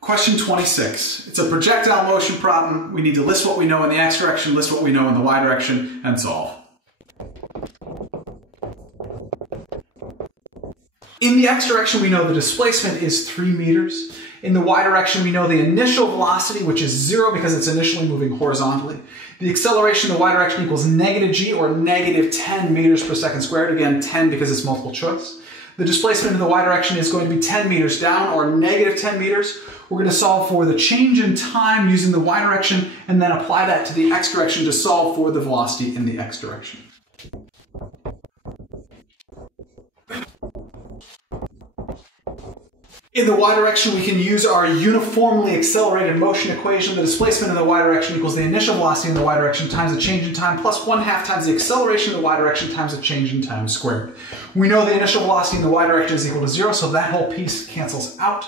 Question 26. It's a projectile motion problem. We need to list what we know in the x direction, list what we know in the y direction, and solve. In the x direction, we know the displacement is 3 meters. In the y direction, we know the initial velocity, which is 0 because it's initially moving horizontally. The acceleration in the y direction equals negative g, or negative 10 meters per second squared. Again, 10 because it's multiple choice. The displacement in the y direction is going to be 10 meters down, or negative 10 meters. We're going to solve for the change in time using the y direction, and then apply that to the x direction to solve for the velocity in the x direction. In the y direction, we can use our uniformly accelerated motion equation. The displacement in the y direction equals the initial velocity in the y direction times the change in time plus 1/2 times the acceleration in the y direction times the change in time squared. We know the initial velocity in the y direction is equal to 0, so that whole piece cancels out.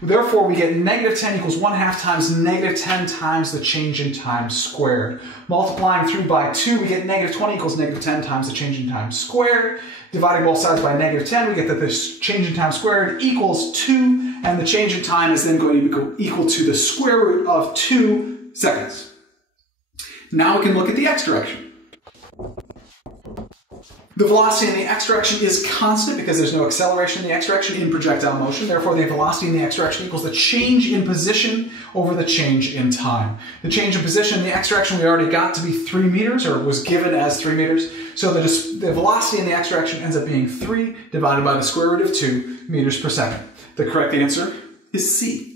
Therefore, we get negative 10 equals 1/2 times negative 10 times the change in time squared. Multiplying through by 2, we get negative 20 equals negative 10 times the change in time squared. Dividing both sides by negative 10, we get that this change in time squared equals 2, and the change in time is then going to be equal to the square root of 2 seconds. Now we can look at the x direction. The velocity in the x direction is constant because there's no acceleration in the x direction in projectile motion. Therefore, the velocity in the x direction equals the change in position over the change in time. The change in position in the x direction we already got to be 3 meters, or was given as 3 meters. So the velocity in the x direction ends up being 3 divided by the square root of 2 meters per second. The correct answer is C.